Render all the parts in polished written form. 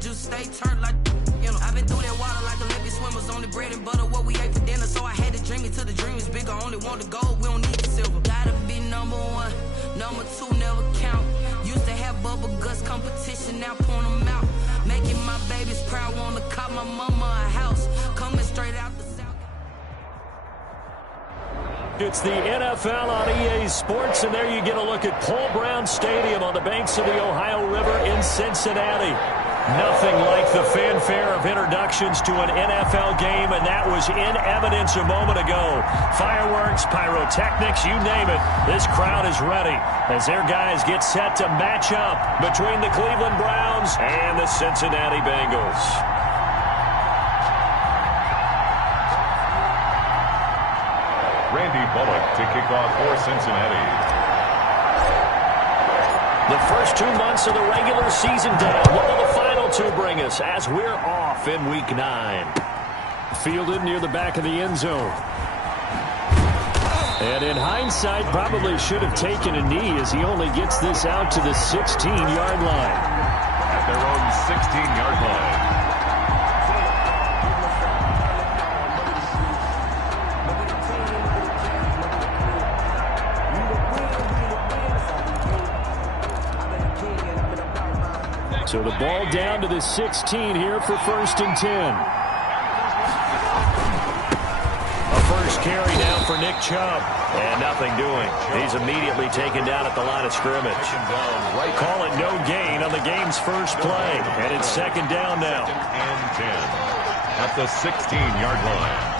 juice stay turned like, you know. I've been through that water like Olympic swimmers. Only bread and butter, what we ate for dinner. So I had to dream it till the dream is bigger. Only want the gold, we don't need the silver. Gotta be number one, number two never count. Used to have bubble guts competition, now point them out. Making my babies proud, wanna cop my mama a house. Coming straight out the south. It's the NFL on EA Sports, and there you get a look at Paul Brown Stadium on the banks of the Ohio River in Cincinnati. Nothing like the fanfare of introductions to an NFL game, and that was in evidence a moment ago. Fireworks, pyrotechnics, you name it. This crowd is ready as their guys get set to match up between the Cleveland Browns and the Cincinnati Bengals. Randy Bullock to kick off for Cincinnati. The first 2 months of the regular season down. What will the final two bring us as we're off in Week 9? Fielded near the back of the end zone. And in hindsight, probably should have taken a knee as he only gets this out to the 16-yard line. At their own 16-yard line. So the ball down to the 16 here for 1st and 10. A first carry now for Nick Chubb. And nothing doing. He's immediately taken down at the line of scrimmage. Call it no gain on the game's first play. And it's 2nd down now. 2nd and 10 at the 16-yard line.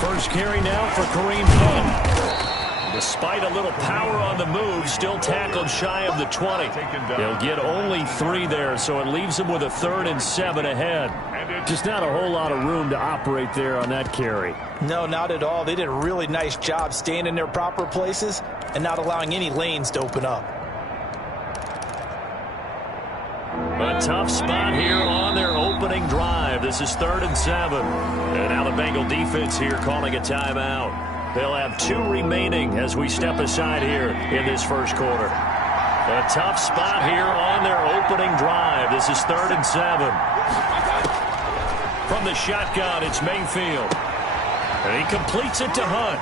First carry now for Kareem Hunt. Despite a little power on the move, still tackled shy of the 20. They'll get only 3 there, so it leaves them with a 3rd and 7 ahead. Just not a whole lot of room to operate there on that carry. No, not at all. They did a really nice job staying in their proper places and not allowing any lanes to open up. A tough spot here on their opening drive. This is 3rd and 7. And now the Bengal defense here calling a timeout. They'll have 2 remaining as we step aside here in this first quarter. A tough spot here on their opening drive. This is 3rd and 7. From the shotgun, it's Mayfield. And he completes it to Hunt.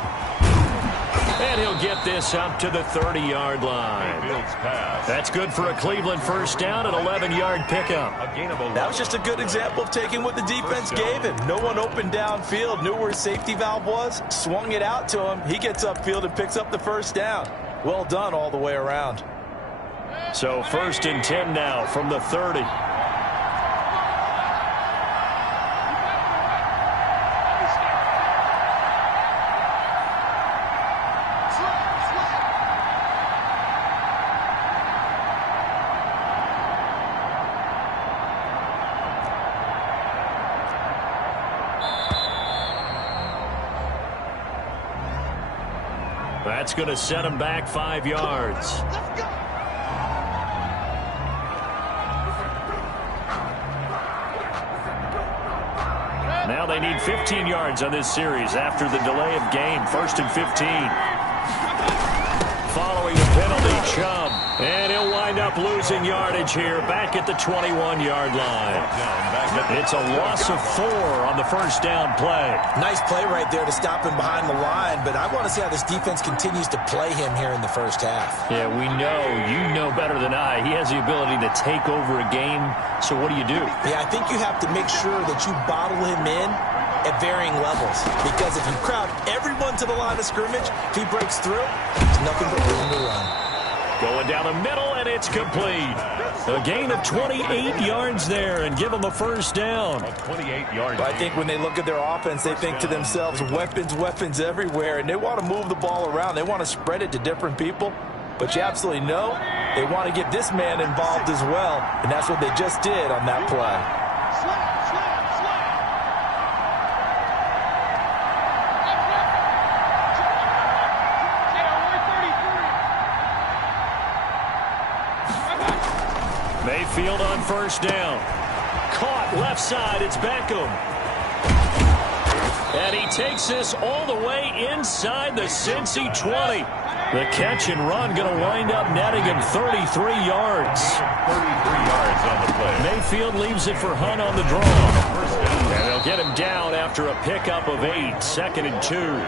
And he'll get this up to the 30-yard line. That's good for a Cleveland first down, an 11-yard pickup. That was just a good example of taking what the defense gave him. No one opened downfield, knew where his safety valve was, swung it out to him. He gets upfield and picks up the first down. Well done all the way around. So 1st and 10 now from the 30. That's going to set him back 5 yards. Now they need 15 yards on this series after the delay of game. 1st and 15. Following the penalty, Chubb. And he'll wind up losing yardage here back at the 21-yard line. It's a loss of 4 on the first down play. Nice play right there to stop him behind the line, but I want to see how this defense continues to play him here in the first half. Yeah, we know. You know better than I. He has the ability to take over a game, so what do you do? Yeah, I think you have to make sure that you bottle him in at varying levels, because if you crowd everyone to the line of scrimmage, if he breaks through, there's nothing but room to run. Going down the middle, and it's complete. A gain of 28 yards there, and give them a first down. A 28-yard. I think when they look at their offense, they think to themselves, weapons, weapons everywhere, and they want to move the ball around. They want to spread it to different people. But you absolutely know they want to get this man involved as well, and that's what they just did on that play. Mayfield on first down. Caught left side. It's Beckham. And he takes this all the way inside the Cincy 20. The catch and run going to wind up netting him 33 yards. 33 yards on the play. Mayfield leaves it for Hunt on the draw. And they'll get him down after a pickup of 8, 2nd and 2.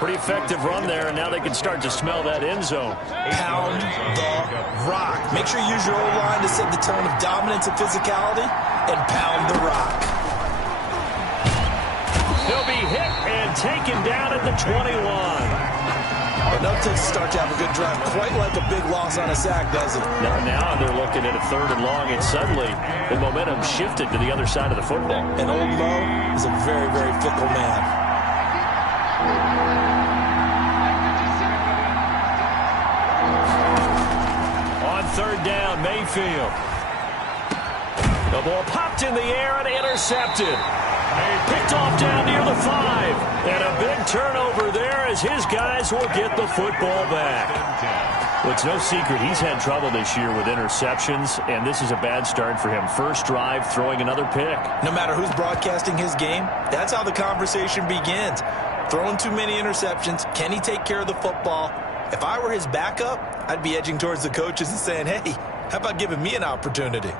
Pretty effective run there, and now they can start to smell that end zone. Pound the rock. Make sure you use your O-line to set the tone of dominance and physicality, and pound the rock. He'll be hit and taken down at the 21. Enough to start to have a good drive. Quite like a big loss on a sack, does it? Now they're looking at a 3rd and long, and suddenly the momentum shifted to the other side of the football. And old Mo is a very, very fickle man. On 3rd down, Mayfield. The ball popped in the air and intercepted. Picked off down near the 5. And a big turnover there as his guys will get the football back. Well, it's no secret he's had trouble this year with interceptions, and this is a bad start for him. First drive, throwing another pick. No matter who's broadcasting his game, that's how the conversation begins. Throwing too many interceptions. Can he take care of the football? If I were his backup, I'd be edging towards the coaches and saying, hey, how about giving me an opportunity?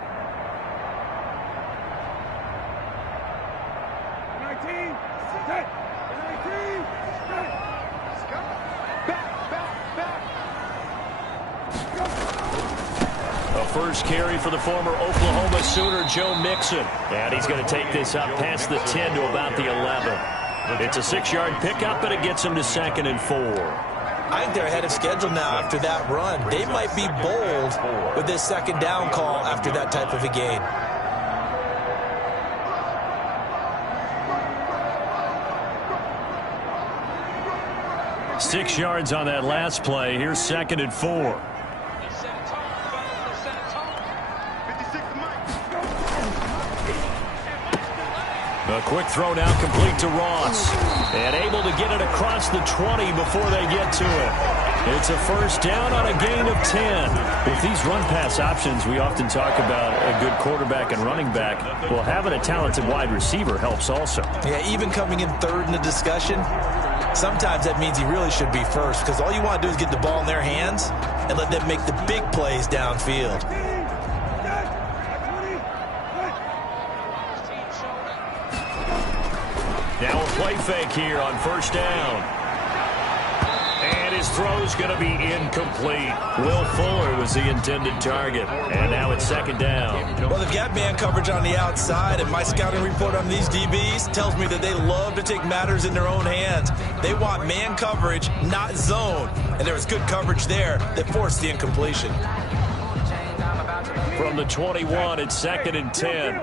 First carry for the former Oklahoma Sooner, Joe Mixon. And he's going to take this up past the 10 to about the 11. It's a 6-yard pickup, and it gets him to 2nd and 4. I think they're ahead of schedule now after that run. They might be bold with this 2nd down call after that type of a gain. Six yards on that last play. Here's 2nd and 4. A quick throw now complete to Ross. And able to get it across the 20 before they get to it. It's a first down on a gain of 10. With these run-pass options, we often talk about a good quarterback and running back. Well, having a talented wide receiver helps also. Yeah, even coming in 3rd in the discussion, sometimes that means he really should be first, because all you want to do is get the ball in their hands and let them make the big plays downfield. Now a play fake here on 1st down. And his throw's going to be incomplete. Will Fuller was the intended target. And now it's 2nd down. Well, they've got man coverage on the outside, and my scouting report on these DBs tells me that they love to take matters in their own hands. They want man coverage, not zone. And there was good coverage there that forced the incompletion. From the 21, it's 2nd and 10.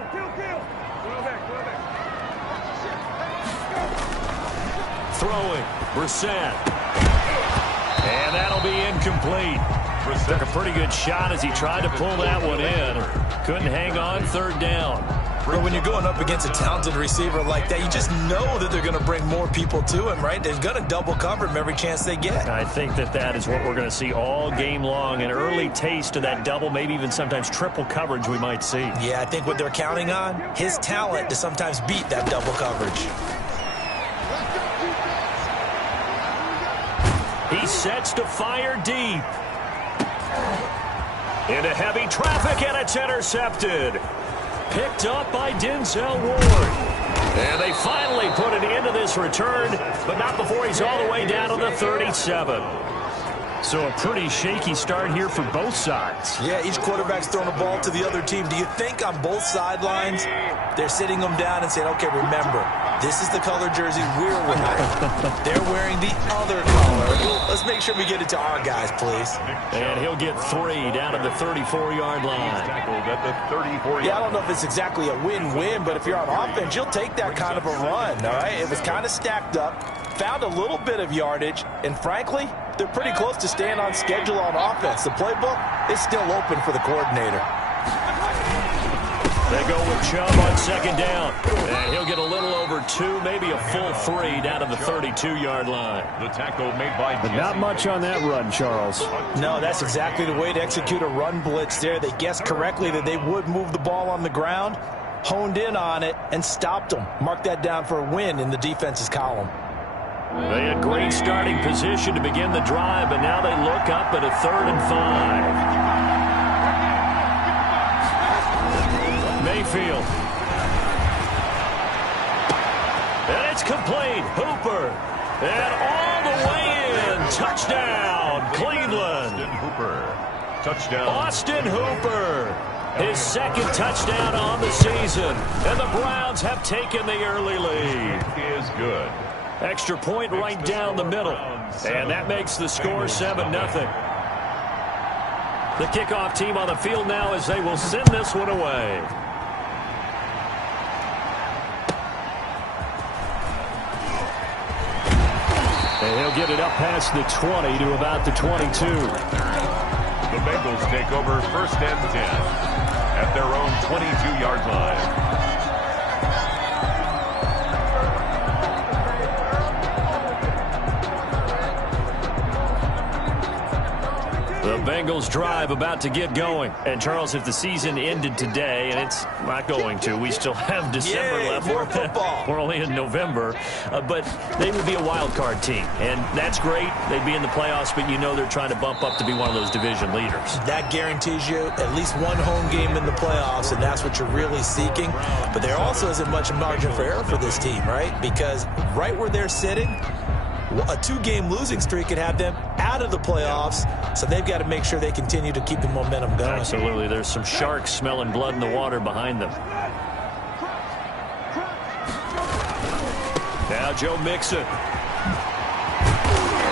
Throwing, Brissett. And that'll be incomplete. Took a pretty good shot as he tried to pull that one in. Couldn't hang on, 3rd down. But when you're going up against a talented receiver like that, you just know that they're going to bring more people to him, right? They're going to double cover him every chance they get. I think that is what we're going to see all game long. An early taste of that double, maybe even sometimes triple coverage we might see. Yeah, I think what they're counting on, his talent to sometimes beat that double coverage. He sets to fire deep. Into heavy traffic, and it's intercepted. Picked up by Denzel Ward. And they finally put it into this return, but not before he's all the way down to the 37. So a pretty shaky start here for both sides. Yeah, each quarterback's throwing a ball to the other team. Do you think on both sidelines they're sitting them down and saying, okay, remember, this is the color jersey we're wearing. They're wearing the other color. Let's make sure we get it to our guys, please. And he'll get 3 down at the 34-yard line. Yeah, I don't know if it's exactly a win-win, but if you're on offense, you'll take that kind of a run, all right? It was kind of stacked up, found a little bit of yardage, and frankly, they're pretty close to staying on schedule on offense. The playbook is still open for the coordinator. They go with Chubb on 2nd down. And he'll get a little over 2, maybe a full 3 down to the 32-yard line. The tackle made by But not much on that run, Charles. No, that's exactly the way to execute a run blitz there. They guessed correctly that they would move the ball on the ground. honed in on it, and stopped them. Mark that down for a win in the defense's column. They had great starting position to begin the drive, but now they look up at a 3rd and 5. Mayfield. And it's complete. Hooper. And all the way in. Touchdown, Cleveland. Austin Hooper. Touchdown. Austin Hooper. His 2nd touchdown on the season. And the Browns have taken the early lead. Is good. Extra point right down the middle. And that makes the score 7-0. The kickoff team on the field now as they will send this one away. And he'll get it up past the 20 to about the 22. The Bengals take over 1st and 10 at their own 22-yard line. The Bengals drive about to get going. And, Charles, if the season ended today, and it's not going to, we still have December left. More football. We're only in November. But they would be a wild card team. And that's great. They'd be in the playoffs, but you know they're trying to bump up to be one of those division leaders. That guarantees you at least one home game in the playoffs, and that's what you're really seeking. But there also isn't much margin for error for this team, right? Because right where they're sitting, a 2-game losing streak could have them out of the playoffs, so they've got to make sure they continue to keep the momentum going. Absolutely. There's some sharks smelling blood in the water behind them. Now Joe Mixon.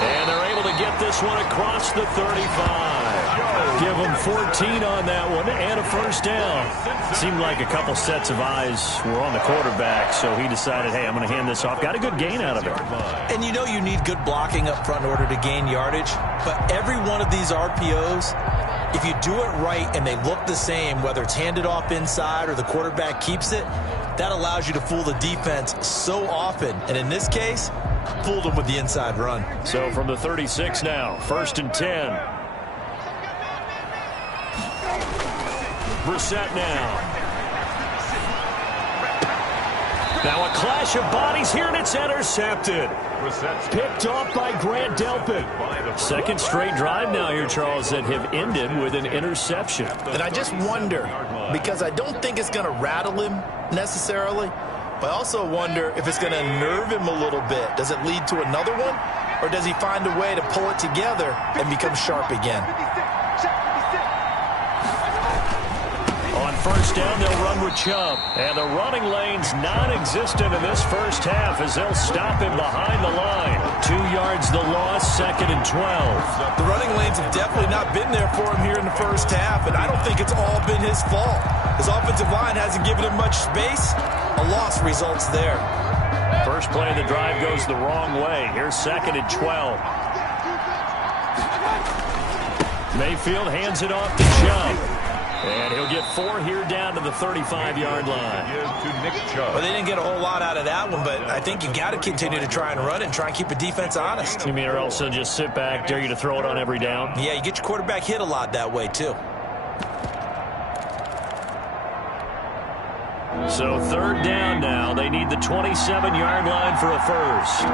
And they're able to get this one across the 35. Give them 14 on that one and a 1st down. Seemed like a couple sets of eyes were on the quarterback, so he decided, hey, I'm going to hand this off. Got a good gain out of it. And you know you need good blocking up front in order to gain yardage, but every one of these RPOs, if you do it right and they look the same, whether it's handed off inside or the quarterback keeps it, that allows you to fool the defense so often. And in this case, fooled them with the inside run. So from the 36 now, 1st and 10. Brissett now. Now a clash of bodies here, and it's intercepted. Picked off by Grant Delpit. 2nd straight drive now here, Charles, that have ended with an interception. And I just wonder, because I don't think it's going to rattle him necessarily, but I also wonder if it's going to nerve him a little bit. Does it lead to another one, or does he find a way to pull it together and become sharp again? On 1st down, they'll run with Chubb. And the running lane's non-existent in this first half as they'll stop him behind the line. 2 yards the loss, 2nd and 12. The running lanes have definitely not been there for him here in the first half, and I don't think it's all been his fault. His offensive line hasn't given him much space. A loss results there. First play of the drive goes the wrong way. Here's 2nd and 12. Mayfield hands it off to Chubb. And he'll get 4 here down to the 35-yard line. Well, they didn't get a whole lot out of that one, but I think you've got to continue to try and run it and try and keep the defense honest. You mean or else they'll just sit back, dare you to throw it on every down? Yeah, you get your quarterback hit a lot that way, too. So 3rd down now. They need the 27-yard line for a 1st.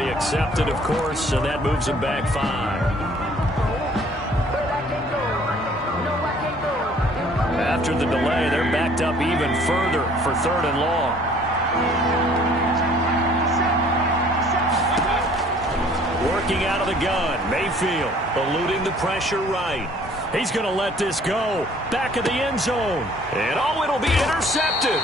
Accepted, of course, and that moves him back 5. After the delay, they're backed up even further for 3rd and long. Working out of the gun, Mayfield eluding the pressure right. He's going to let this go. Back of the end zone. And it'll be intercepted.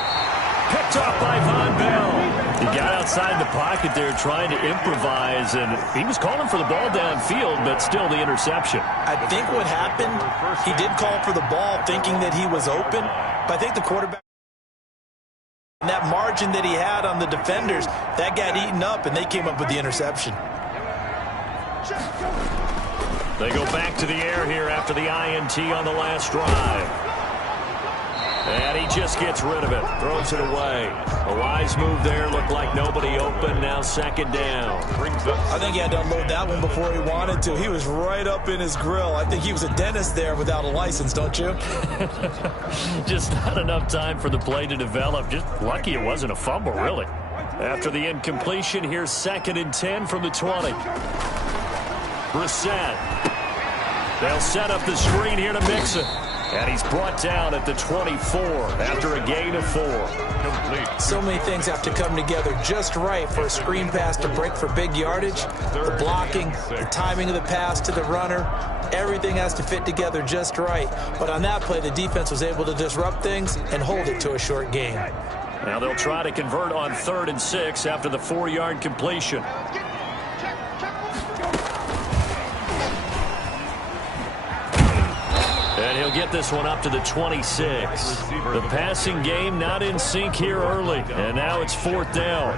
Picked off by Von Bell. He got outside the pocket there trying to improvise, and he was calling for the ball downfield, but still the interception. I think what happened, he did call for the ball thinking that he was open, but I think the quarterback, that margin that he had on the defenders, that got eaten up, and they came up with the interception. They go back to the air here after the INT on the last drive. And he just gets rid of it. Throws it away. A wise move there. Looked like nobody open. Now second down. I think he had to unload that one before he wanted to. He was right up in his grill. I think he was a dentist there without a license, don't you? Just not enough time for the play to develop. Just lucky it wasn't a fumble, really. After the incompletion, here's 2nd and 10 from the 20. Brissett. They'll set up the screen here to Mixon. And he's brought down at the 24 after a gain of 4. Complete. So many things have to come together just right for a screen pass to break for big yardage. The blocking, the timing of the pass to the runner, everything has to fit together just right. But on that play, the defense was able to disrupt things and hold it to a short gain. Now they'll try to convert on 3rd and 6 after the 4-yard completion. And he'll get this one up to the 26. The passing game not in sync here early. And now it's 4th down.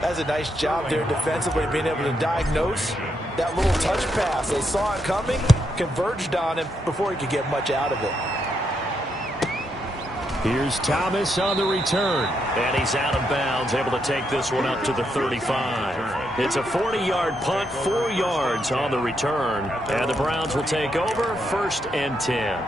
That's a nice job there defensively, being able to diagnose that little touch pass. They saw it coming, converged on him before he could get much out of it. Here's Thomas on the return. And he's out of bounds, able to take this one up to the 35. It's a 40-yard punt, 4 yards on the return. And the Browns will take over, 1st and 10.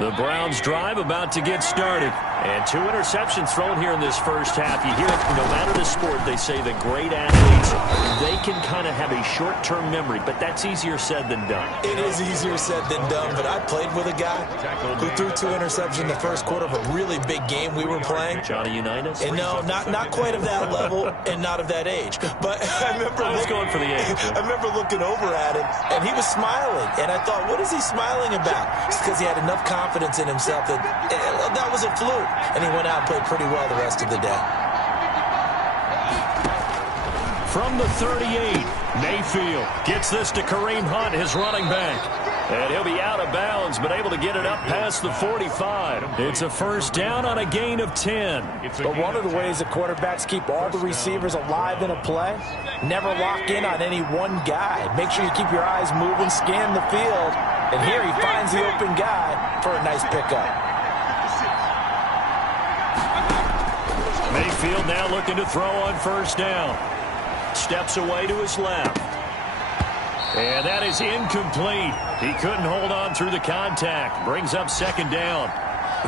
The Browns drive about to get started. And 2 interceptions thrown here in this first half. You hear it, no matter the sport, they say the great athletes, they can kind of have a short-term memory, but that's easier said than done. It is easier said than done, but I played with a guy who threw 2 interceptions in the first quarter of a really big game we were playing. Johnny Unitas? And no, not quite of that level and not of that age. But I remember going for the age. I remember looking over at him, and he was smiling. And I thought, what is he smiling about? It's because he had enough confidence in himself that that was a fluke. And he went out and played pretty well the rest of the day. From the 38, Mayfield gets this to Kareem Hunt, his running back. And he'll be out of bounds, but able to get it up past the 45. It's a 1st down on a gain of 10. But one of the ways the quarterbacks keep all the receivers alive in a play, never lock in on any one guy. Make sure you keep your eyes moving, scan the field. And here he finds the open guy for a nice pickup. Mayfield now looking to throw on 1st down. Steps away to his left. And that is incomplete. He couldn't hold on through the contact. Brings up 2nd down.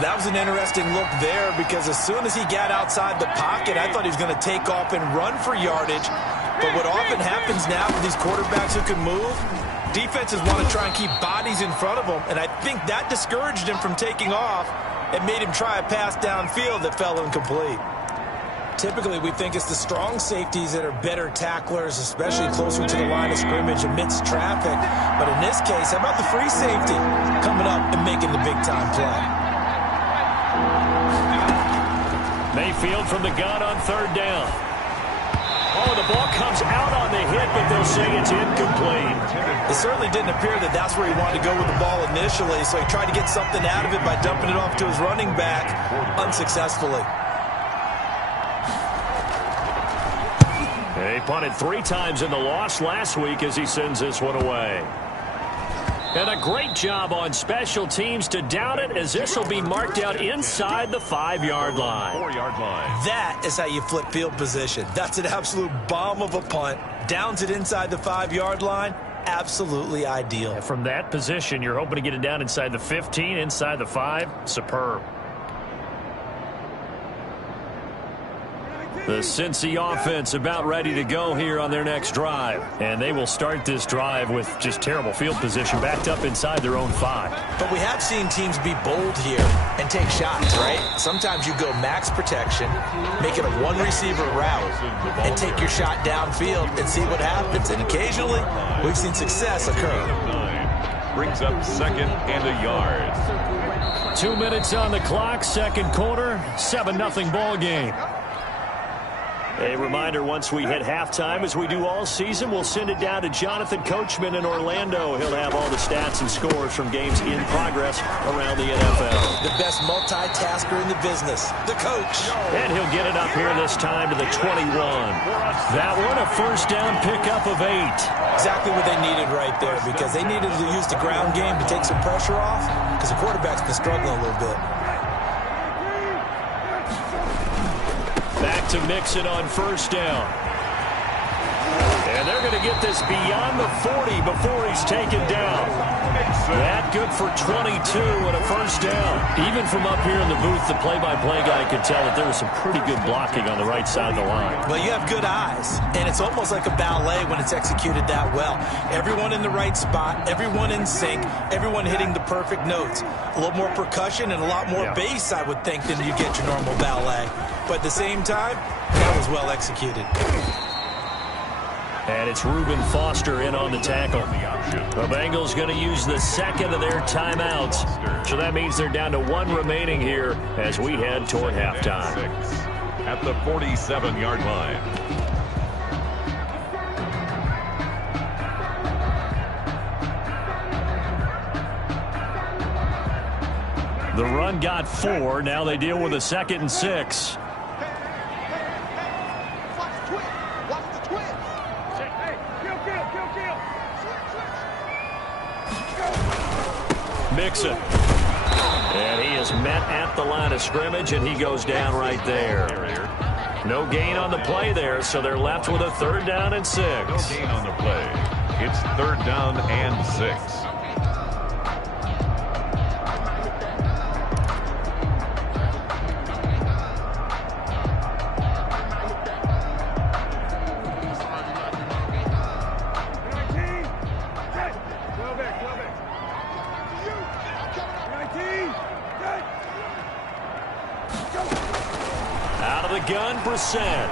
That was an interesting look there because as soon as he got outside the pocket, I thought he was going to take off and run for yardage. But what often happens now with these quarterbacks who can move, defenses want to try and keep bodies in front of them. And I think that discouraged him from taking off and made him try a pass downfield that fell incomplete. Typically, we think it's the strong safeties that are better tacklers, especially closer to the line of scrimmage amidst traffic. But in this case, how about the free safety coming up and making the big-time play? Mayfield from the gun on 3rd down. Oh, the ball comes out on the hit, but they'll say it's incomplete. It certainly didn't appear that that's where he wanted to go with the ball initially, so he tried to get something out of it by dumping it off to his running back unsuccessfully. He punted 3 times in the loss last week as he sends this one away. And a great job on special teams to down it as this will be marked out inside the 5-yard line. 4-yard line. That is how you flip field position. That's an absolute bomb of a punt. Downs it inside the 5-yard line. Absolutely ideal. And from that position, you're hoping to get it down inside the 15, inside the 5. Superb. The Cincy offense about ready to go here on their next drive. And they will start this drive with just terrible field position backed up inside their own 5. But we have seen teams be bold here and take shots, right? Sometimes you go max protection, make it a 1-receiver route, and take your shot downfield and see what happens. And occasionally, we've seen success occur. Brings up 2nd and a yard. 2 minutes on the clock, 2nd quarter, 7-0 ball game. A reminder, once we hit halftime, as we do all season, we'll send it down to Jonathan Coachman in Orlando. He'll have all the stats and scores from games in progress around the NFL. The best multitasker in the business, the coach. And he'll get it up here this time to the 21. That one, a first down pickup of 8. Exactly what they needed right there, because they needed to use the ground game to take some pressure off, because the quarterback's been struggling a little bit. Back to Mixon on first down. And they're going to get this beyond the 40 before he's taken down. That good for 22 and a first down. Even from up here in the booth, the play-by-play guy could tell that there was some pretty good blocking on the right side of the line. Well, you have good eyes, and it's almost like a ballet when it's executed that well. Everyone in the right spot, everyone in sync, everyone hitting the perfect notes. A little more percussion and a lot more bass, I would think, than you get your normal ballet. But at the same time, that was well executed. And it's Reuben Foster in on the tackle. The Bengals going to use the second of their timeouts. So that means they're down to 1 remaining here as we head toward halftime. At the 47-yard line. The run got 4. Now they deal with a 2nd and 6. Mixon. And he is met at the line of scrimmage, and he goes down right there. No gain on the play there, so they're left with a 3rd down and 6. No gain on the play. It's 3rd down and 6. Gun, Brissett.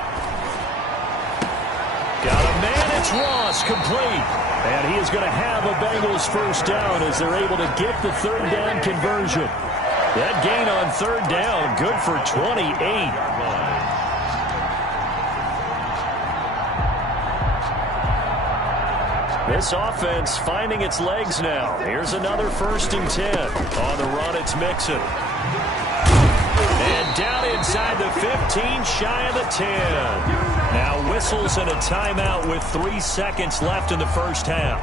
Got a man, it's Ross, complete. And he is going to have a Bengals first down as they're able to get the 3rd down conversion. That gain on 3rd down, good for 28. This offense finding its legs now. Here's another 1st and 10. On the run, it's Mixon. And down inside the 15, shy of the 10. Now whistles and a timeout with 3 seconds left in the first half.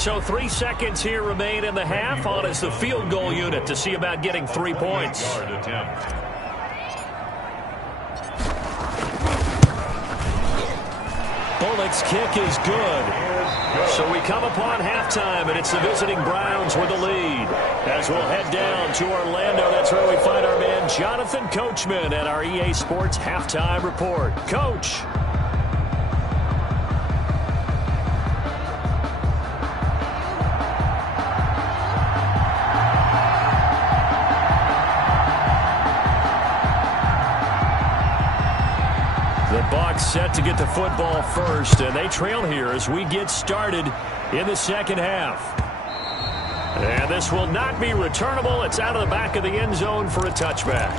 So 3 seconds here remain in the half. On is the field goal unit to see about getting 3 points. Bullock's kick is good. So we come upon halftime, and it's the visiting Browns with the lead. As we'll head down to Orlando, that's where we find our man Jonathan Coachman at our EA Sports Halftime Report. Coach. Set to get the football first, and they trail here as we get started in the second half. And this will not be returnable. It's out of the back of the end zone for a touchback.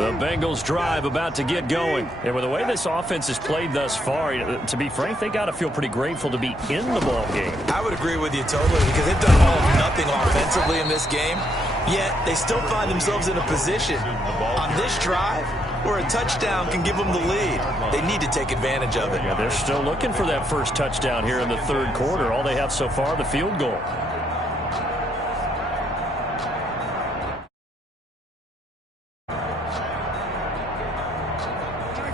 The Bengals drive about to get going. And with the way this offense has played thus far, to be frank, they got to feel pretty grateful to be in the ball game. I would agree with you totally, because they've done all of nothing offensively in this game, yet they still find themselves in a position on this drive where a touchdown can give them the lead. They need to take advantage of it. Yeah, they're still looking for that first touchdown here in the 3rd quarter. All they have so far, the field goal.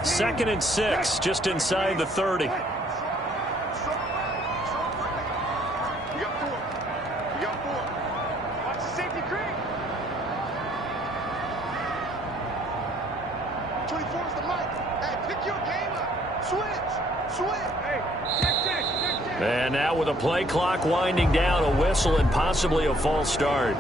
2nd and 6, just inside the 30. And now with a play clock winding down, a whistle and possibly a false start.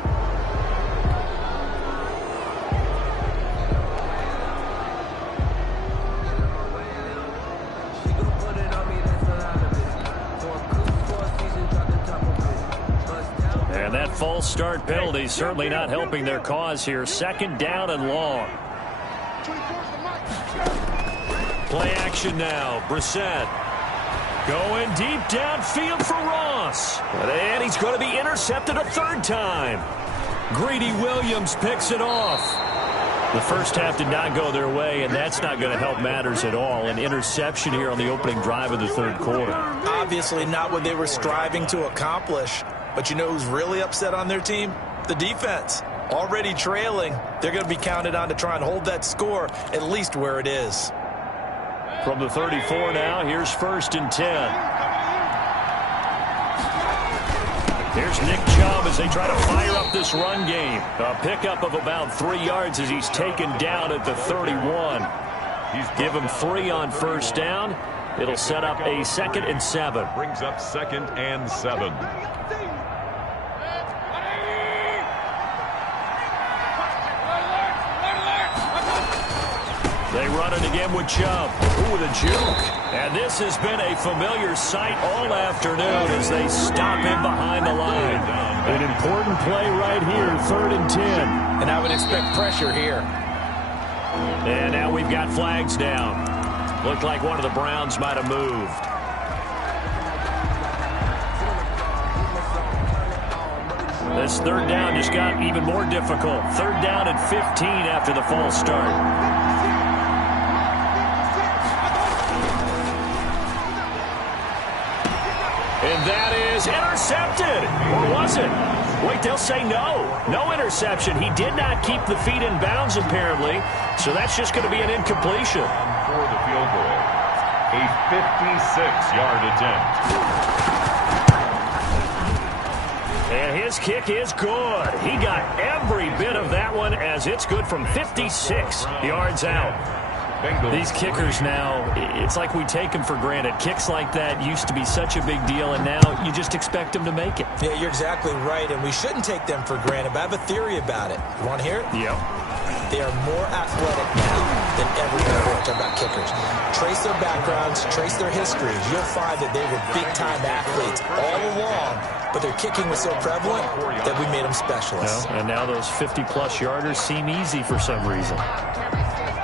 false start penalty certainly not helping their cause here. 2nd down and long. Play action now. Brissett going deep downfield for Ross. And he's going to be intercepted a 3rd time. Greedy Williams picks it off. The first half did not go their way, and that's not going to help matters at all. An interception here on the opening drive of the 3rd quarter. Obviously not what they were striving to accomplish. But you know who's really upset on their team? The defense. Already trailing. They're going to be counted on to try and hold that score at least where it is. From the 34 now, here's 1st and 10. Here's Nick Chubb as they try to fire up this run game. A pickup of about 3 yards as he's taken down at the 31. Give him 3 on 1st down. It'll set up a 2nd and 7. Brings up 2nd and 7. They run it again with Chubb. Ooh, with a juke. And this has been a familiar sight all afternoon as they stop him behind the line. An important play right here, 3rd and 10. And I would expect pressure here. And now we've got flags down. Looked like one of the Browns might have moved. This 3rd down just got even more difficult. 3rd down and 15 after the false start. And that is intercepted. Or was it? Wait, they'll say no. No interception. He did not keep the feet in bounds, apparently. So that's just going to be an incompletion. For the field goal. A 56-yard attempt. And his kick is good. He got every bit of that one as it's good from 56 yards out. These kickers now, it's like we take them for granted. Kicks like that used to be such a big deal, and now you just expect them to make it. Yeah, you're exactly right, and we shouldn't take them for granted, but I have a theory about it. You want to hear it? Yep. They are more athletic now than ever before. Talk about kickers. Trace their backgrounds, trace their histories. You'll find that they were big-time athletes all along, but their kicking was so prevalent that we made them specialists. And now those 50-plus yarders seem easy for some reason.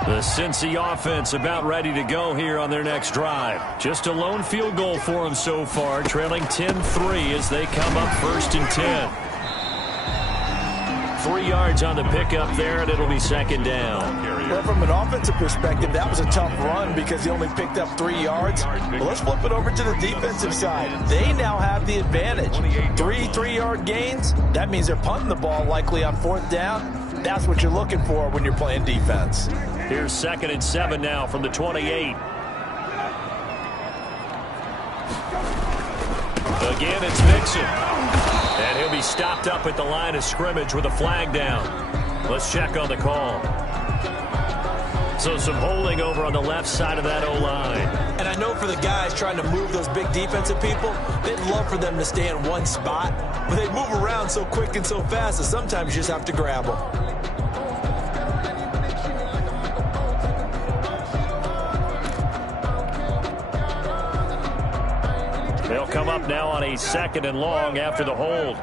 The Cincy offense about ready to go here on their next drive. Just a lone field goal for them so far, trailing 10-3 as they come up 1st and 10. 3 yards on the pickup there, and it'll be 2nd down. Well, from an offensive perspective, that was a tough run because he only picked up 3 yards. Well, let's flip it over to the defensive side. They now have the advantage. 3-3-yard gains. That means they're punting the ball likely on 4th down. That's what you're looking for when you're playing defense. Here's 2nd and 7 now from the 28. Again, it's Mixon. And he'll be stopped up at the line of scrimmage with a flag down. Let's check on the call. So some holding over on the left side of that O-line. And I know for the guys trying to move those big defensive people, they'd love for them to stay in one spot. But they move around so quick and so fast that sometimes you just have to grab them. They'll come up now on a 2nd and long after the hold.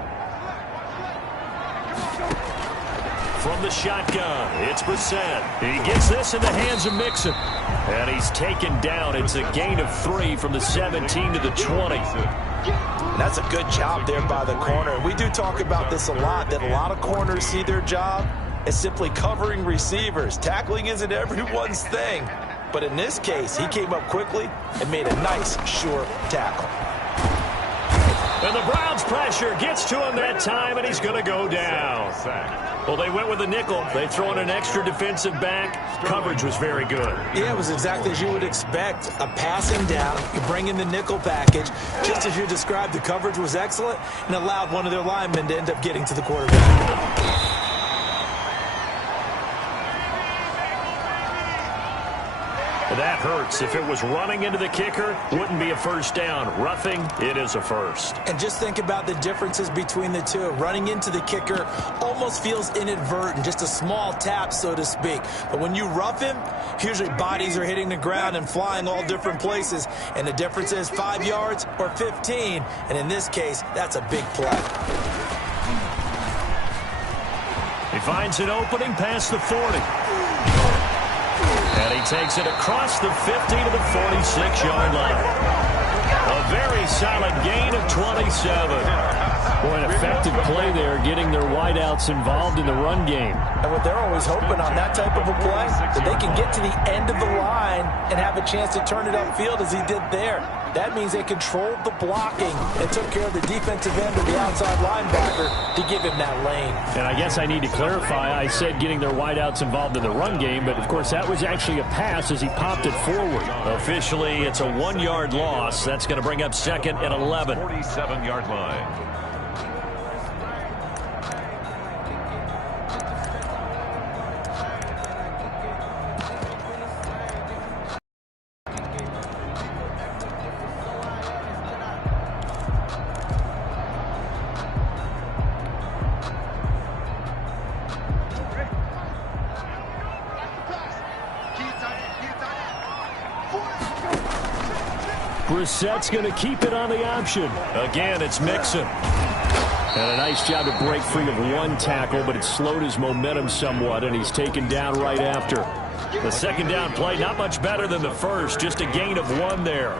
From the shotgun, it's Brissett. He gets this in the hands of Mixon. And he's taken down. It's a gain of 3 from the 17 to the 20. That's a good job there by the corner. We do talk about this a lot, that a lot of corners see their job as simply covering receivers. Tackling isn't everyone's thing. But in this case, he came up quickly and made a nice, sure tackle. And the Browns' pressure gets to him that time, and he's going to go down. Well, they went with a nickel. They throw in an extra defensive back. Coverage was very good. Yeah, it was exactly as you would expect. A passing down, you bring in the nickel package. Just as you described, the coverage was excellent and allowed one of their linemen to end up getting to the quarterback. That hurts. If it was running into the kicker, wouldn't be a 1st down. Roughing, it is a 1st. And just think about the differences between the two. Running into the kicker almost feels inadvertent, just a small tap, so to speak. But when you rough him, usually bodies are hitting the ground and flying all different places. And the difference is 5 yards or 15. And in this case, that's a big play. He finds an opening past the 40. And he takes it across the 50 to the 46-yard line. A very solid gain of 27. Boy, an effective play there, getting their wideouts involved in the run game. And what they're always hoping on that type of a play, that they can get to the end of the line and have a chance to turn it upfield as he did there. That means they controlled the blocking and took care of the defensive end of the outside linebacker to give him that lane. And I guess I need to clarify, I said getting their wideouts involved in the run game, but of course that was actually a pass as he popped it forward. Officially, it's a 1-yard loss. That's going to bring up 2nd and 11. 47-yard line. Brissett's going to keep it on the option. Again, it's Mixon. And a nice job to break free of one tackle, but it slowed his momentum somewhat, and he's taken down right after. The second down play, not much better than the first, just a gain of 1 there.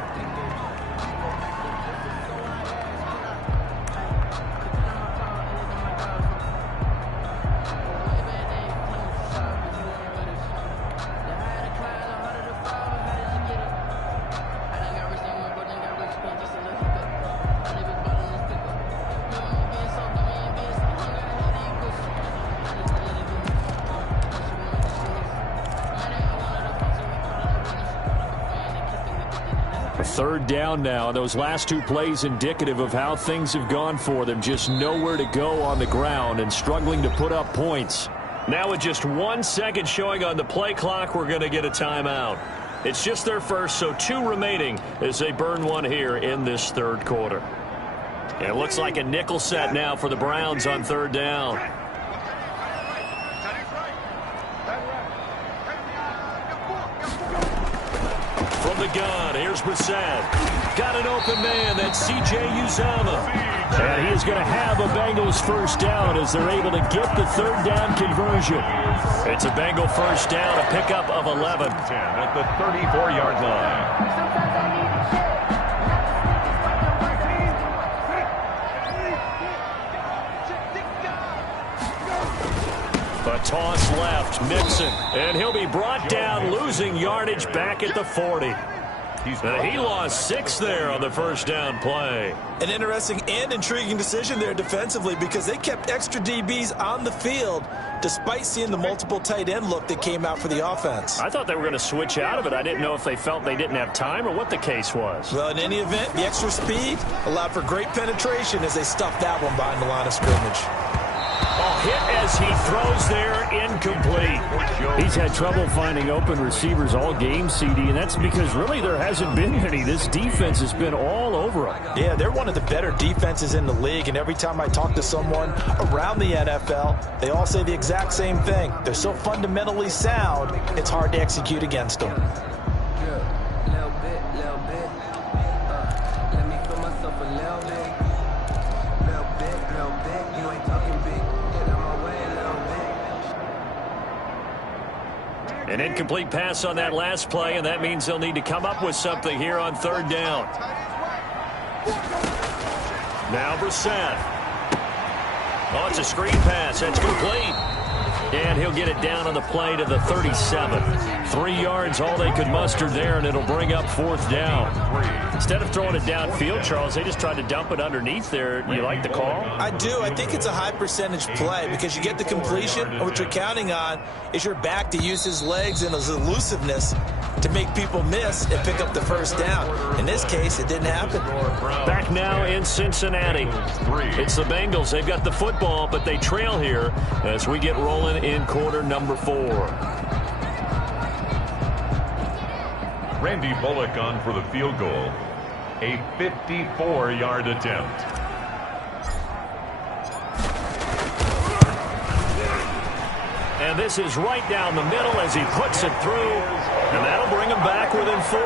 Third down now. Those last 2 plays indicative of how things have gone for them. Just nowhere to go on the ground and struggling to put up points. Now with just 1 second showing on the play clock, we're going to get a timeout. It's just their first, so 2 remaining as they burn 1 here in this third quarter. It looks like a nickel set now for the Browns on third down. From the gun, here's Brissett. Got an open man, that's C.J. Uzomah. And he is going to have a Bengals first down as they're able to get the third down conversion. It's a Bengal first down, a pickup of 11. 10 at the 34-yard line. A toss left, Mixon, and he'll be brought down, losing yardage back at the 40. And he lost 6 there on the first down play. An interesting and intriguing decision there defensively because they kept extra DBs on the field despite seeing the multiple tight end look that came out for the offense. I thought they were going to switch out of it. I didn't know if they felt they didn't have time or what the case was. Well, in any event, the extra speed allowed for great penetration as they stuffed that one behind the line of scrimmage. Hit as he throws there, incomplete. He's had trouble finding open receivers all game, CD, and that's because really there hasn't been any. This defense has been all over them. Yeah, they're one of the better defenses in the league, and every time I talk to someone around the NFL, they all say the exact same thing. They're so fundamentally sound, it's hard to execute against them. An incomplete pass on that last play, and that means they'll need to come up with something here on third down. Now Brissett. Oh, it's a screen pass. That's complete. And he'll get it down on the play to the 37. 3 yards, all they could muster there, and it'll bring up fourth down. Instead of throwing it downfield, Charles, they just tried to dump it underneath there. You like the call? I do. I think it's a high percentage play because you get the completion, and what you're counting on is your back to use his legs and his elusiveness to make people miss and pick up the first down. In this case, it didn't happen. Back now in Cincinnati. It's the Bengals. They've got the football, but they trail here as we get rolling in quarter number 4. Randy Bullock on for the field goal. A 54-yard attempt. And this is right down the middle as he puts it through, and that'll bring him back within 4.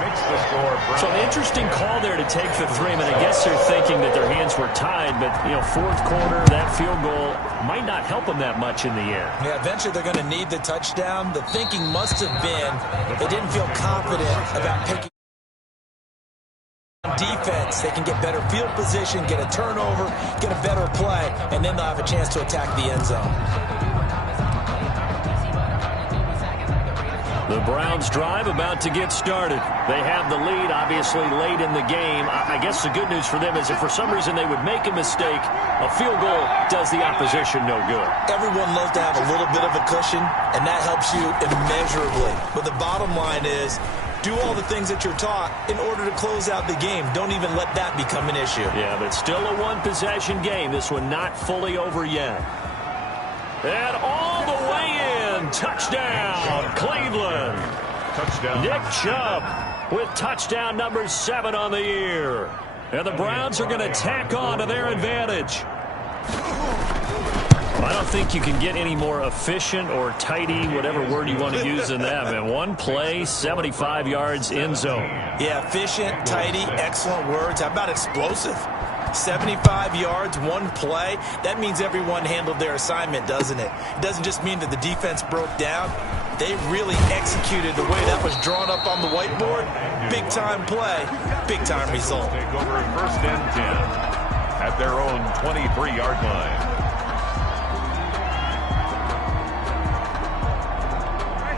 makes the score. So an interesting call there to take the 3. I mean, I guess they're thinking that their hands were tied, but, you know, fourth quarter, that field goal might not help them that much in the air. Yeah, eventually they're going to need the touchdown. The thinking must have been they didn't feel confident about picking defense. They can get better field position, get a turnover, get a better play, and then they'll have a chance to attack the end zone. The Browns drive about to get started. They have the lead, obviously, late in the game. I guess the good news for them is if for some reason they would make a mistake, a field goal does the opposition no good. Everyone loves to have a little bit of a cushion, and that helps you immeasurably. But the bottom line is, do all the things that you're taught in order to close out the game. Don't even let that become an issue. Yeah, but still a one-possession game. This one not fully over yet. And all the way in. Touchdown, Cleveland. Touchdown. Nick Chubb with touchdown number 7 on the year. And the Browns are going to tack on to their advantage. I don't think you can get any more efficient or tidy, whatever word you want to use in that, man. One play, 75 yards in zone. Yeah, efficient, tidy, excellent words. How about explosive? 75 yards, one play. That means everyone handled their assignment, doesn't it? It doesn't just mean that the defense broke down. They really executed the way that was drawn up on the whiteboard. Big-time play, big-time result. Take over first and 10 at their own 23-yard line.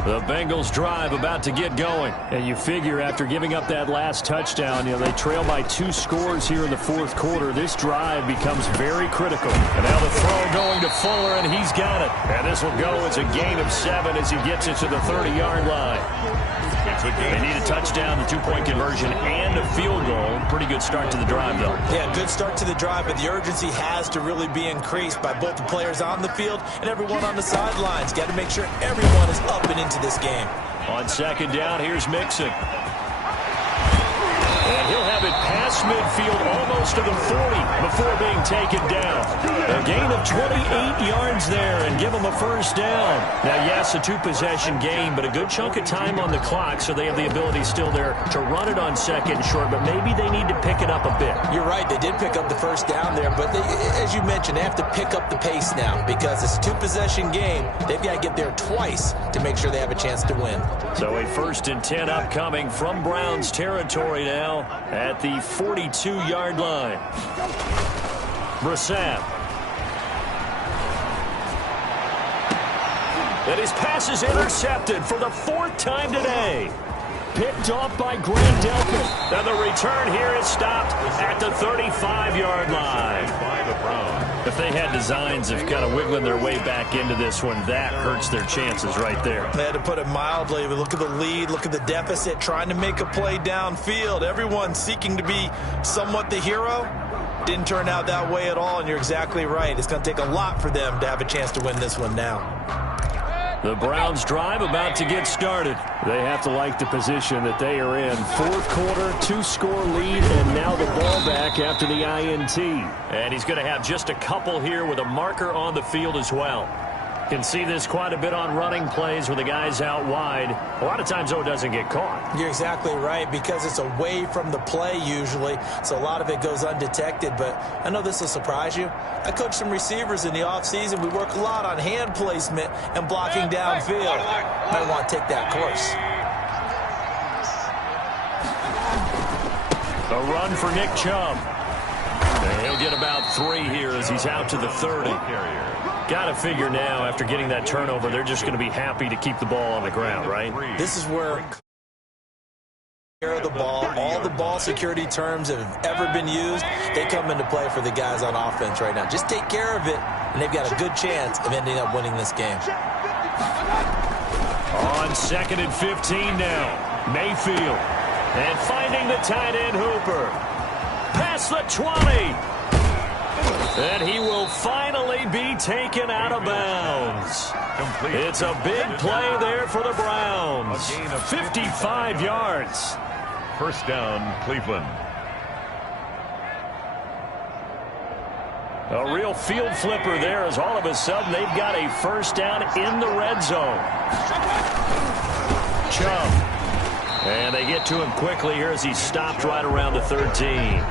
The Bengals drive about to get going. And you figure after giving up that last touchdown, you know, they trail by 2 scores here in the fourth quarter. This drive becomes very critical. And now the throw going to Fuller, and he's got it. And this will go as a gain of 7 as he gets it to the 30-yard line. They need a touchdown, the 2-point conversion, and a field goal. Pretty good start to the drive, though. Yeah, good start to the drive, but the urgency has to really be increased by both the players on the field and everyone on the sidelines. Got to make sure everyone is up and into this game. On second down, here's Mixon. And he'll have it past midfield almost to the 40 before being taken down. A gain of 28 yards there and give them a first down. Now, yes, a 2-possession game, but a good chunk of time on the clock, so they have the ability still there to run it on second and short, but maybe they need to pick it up a bit. You're right. They did pick up the first down there, but as you mentioned, they have to pick up the pace now because it's a 2-possession game. They've got to get there twice to make sure they have a chance to win. So a 1st and 10 upcoming from Browns territory now at the 42-yard line. Brissett. And his pass is intercepted for the 4th time today. Picked off by Grant Delpit. And the return here is stopped at the 35-yard line. By the Browns. If they had designs of kind of wiggling their way back into this one, that hurts their chances right there. They had to put it mildly, but look at the lead, look at the deficit, trying to make a play downfield. Everyone seeking to be somewhat the hero. Didn't turn out that way at all, and you're exactly right. It's going to take a lot for them to have a chance to win this one now. The Browns drive about to get started. They have to like the position that they are in. 4th quarter, 2-score lead, and now the ball back after the INT. And he's going to have just a couple here with a marker on the field as well. Can see this quite a bit on running plays with the guys out wide. A lot of times, though, it doesn't get caught. You're exactly right, because it's away from the play usually, so a lot of it goes undetected. But I know this will surprise you. I coach some receivers in the offseason. We work a lot on hand placement and blocking downfield. Might want to take that course. A run for Nick Chubb. And he'll get about 3 here as he's out to the 30. Got to figure now, after getting that turnover, they're just going to be happy to keep the ball on the ground, right? This is where the ball, all the ball security terms that have ever been used, they come into play for the guys on offense right now. Just take care of it, and they've got a good chance of ending up winning this game. On 2nd and 15 now, Mayfield. And finding the tight end Hooper. Past the 20. And he will finally be taken out of bounds. It's a big play there for the Browns. 55 yards. First down, Cleveland. A real field flipper there, as all of a sudden they've got a first down in the red zone. Chubb. And they get to him quickly here as he stopped right around the 13.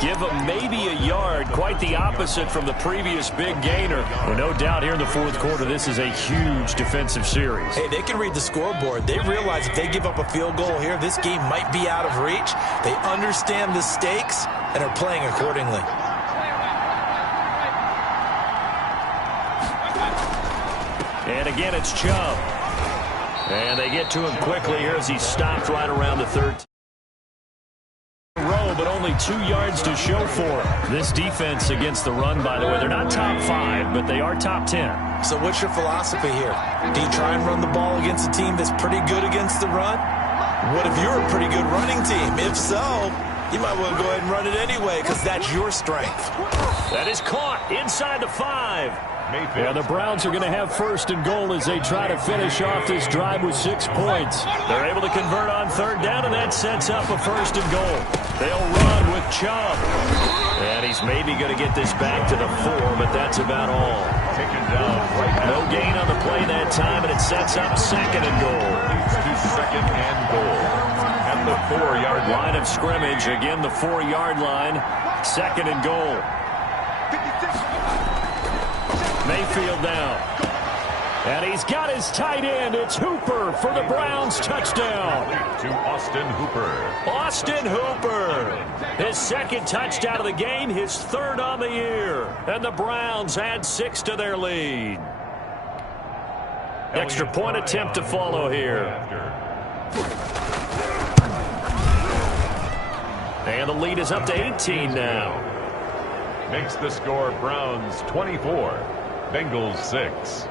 Give him maybe a yard, quite the opposite from the previous big gainer. And no doubt here in the fourth quarter, this is a huge defensive series. Hey, they can read the scoreboard. They realize if they give up a field goal here, this game might be out of reach. They understand the stakes and are playing accordingly. And again, it's Chubb. And they get to him quickly here as he stopped right around the 13. But only 2 yards to show for it. This defense against the run, by the way, they're not top 5, but they are top 10. So what's your philosophy here? Do you try and run the ball against a team that's pretty good against the run? What if you're a pretty good running team? If so, you might want to go ahead and run it anyway because that's your strength. That is caught inside the 5. Yeah, the Browns are going to have first and goal as they try to finish off this drive with 6 points. They're able to convert on third down, and that sets up a first and goal. They'll run with Chubb. And he's maybe going to get this back to the 4, but that's about all. Taken down right now. No gain on the play that time, and it sets up second and goal. To second and goal. At the 4-yard line of scrimmage. Again, the 4-yard line. Second and goal. Mayfield down. And he's got his tight end. It's Hooper for the Browns touchdown. To Austin Hooper. Austin Hooper. His second touchdown of the game, his third on the year. And the Browns add 6 to their lead. Extra point attempt to follow here. And the lead is up to 18 now. Makes the score Browns 24, Bengals 6.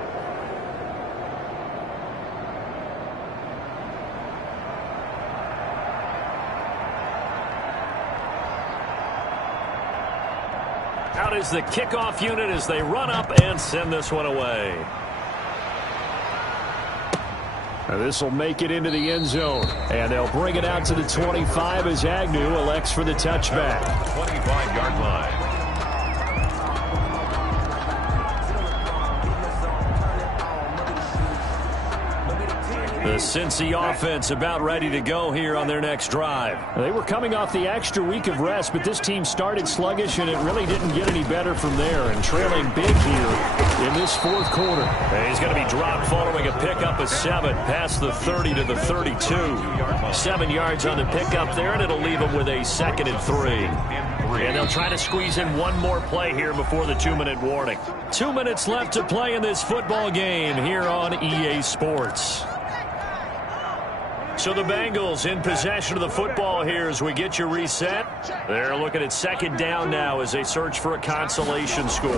Out is the kickoff unit as they run up and send this one away. This will make it into the end zone. And they'll bring it out to the 25 as Agnew elects for the touchback. 25-yard line. The Cincy offense about ready to go here on their next drive. They were coming off the extra week of rest, but this team started sluggish, and it really didn't get any better from there. And trailing big here in this fourth quarter. And he's going to be dropped following a pickup of 7 past the 30 to the 32. 7 yards on the pickup there, and it'll leave him with a 2nd and 3. And they'll try to squeeze in one more play here before the 2-minute warning. 2 minutes left to play in this football game here on EA Sports. So the Bengals in possession of the football here as we get you reset. They're looking at 2nd down now as they search for a consolation score.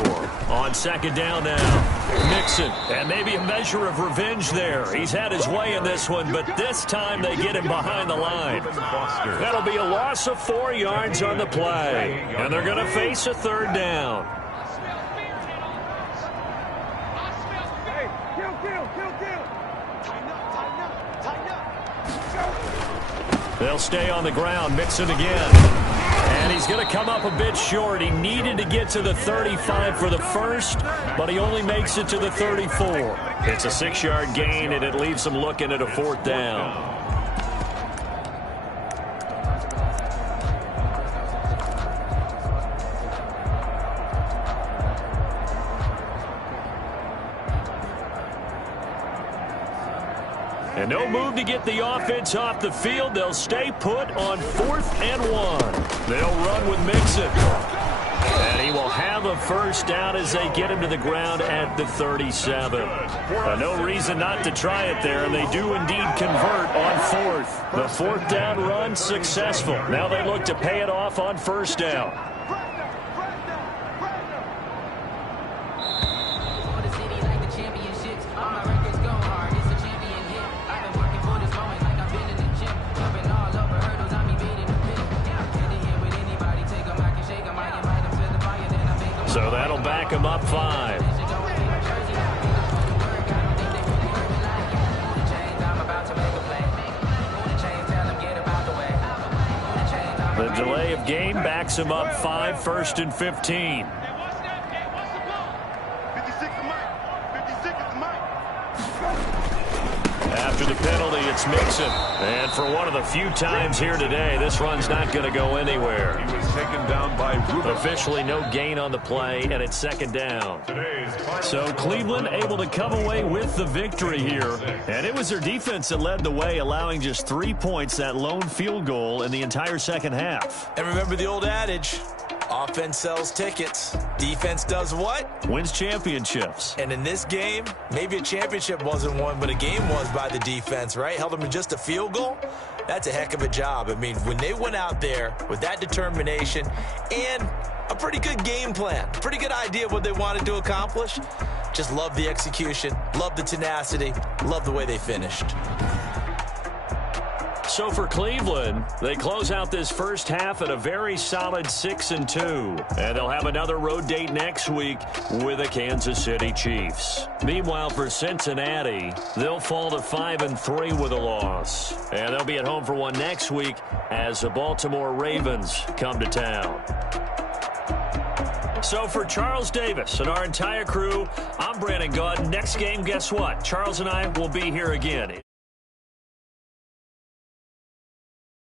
On 2nd down now, Mixon. And maybe a measure of revenge there. He's had his way in this one, but this time they get him behind the line. That'll be a loss of 4 yards on the play. And they're going to face a 3rd down. They'll stay on the ground. Mixon again. And he's going to come up a bit short. He needed to get to the 35 for the first, but he only makes it to the 34. It's a 6-yard gain, and it leaves him looking at a 4th down. And no move to get the offense off the field. They'll stay put on 4th and 1. They'll run with Mixon. And he will have a first down as they get him to the ground at the 37. No reason not to try it there, and they do indeed convert on 4th. The 4th down run successful. Now they look to pay it off on 1st down. So that'll back him up 5. The delay of game backs him up 5, 1st and 15. After the penalty, it's Mixon. And for one of the few times here today, this run's not going to go anywhere. He was taken down by Rubin. Officially no gain on the play, and it's second down. So Cleveland able to come away with the victory here. And it was their defense that led the way, allowing just 3 points, that lone field goal in the entire second half. And remember the old adage, offense sells tickets. Defense does what? Wins championships. And in this game, maybe a championship wasn't won, but a game was by the defense, right? Held them in just a field goal. That's a heck of a job. I mean, when they went out there with that determination and a pretty good game plan, pretty good idea of what they wanted to accomplish, just love the execution, love the tenacity, love the way they finished. So for Cleveland, they close out this first half at a very solid 6-2. And they'll have another road date next week with the Kansas City Chiefs. Meanwhile, for Cincinnati, they'll fall to 5-3 with a loss. And they'll be at home for one next week as the Baltimore Ravens come to town. So for Charles Davis and our entire crew, I'm Brandon Gaudin. Next game, guess what? Charles and I will be here again.